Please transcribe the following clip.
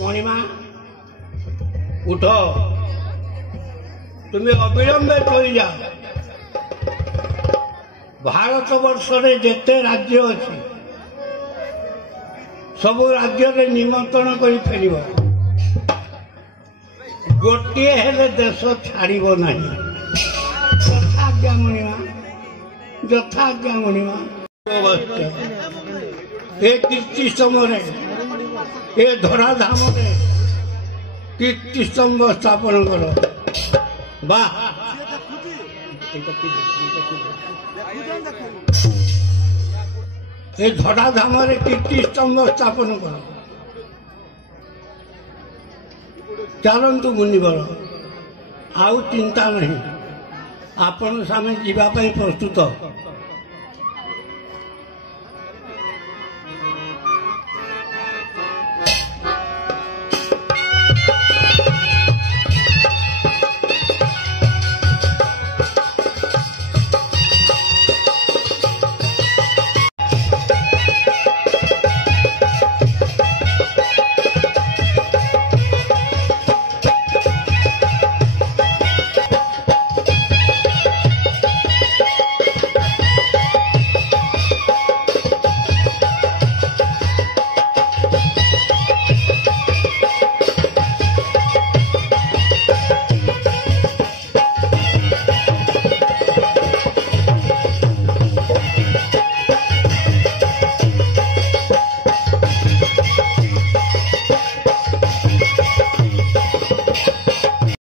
मणिमा उठ तुम्हें अविलंबे चली जा। भारत वर्ष रे जेते राज्य अच्छी सबु राज्य निमंत्रण कर फेर गोटे हेले देश छाड़ब ना। यथाज्ञा मणिमा यथाज्ञा मणिमा। ए कीर्ति समय ए धराधाम कीर्ति स्तंभ स्थापन कर। वाह ए धराधाम कीर्ति स्तंभ स्थापन कर। चलतु मुनिवर आउ चिंता नहीं। आपण सामे जीवाई प्रस्तुत।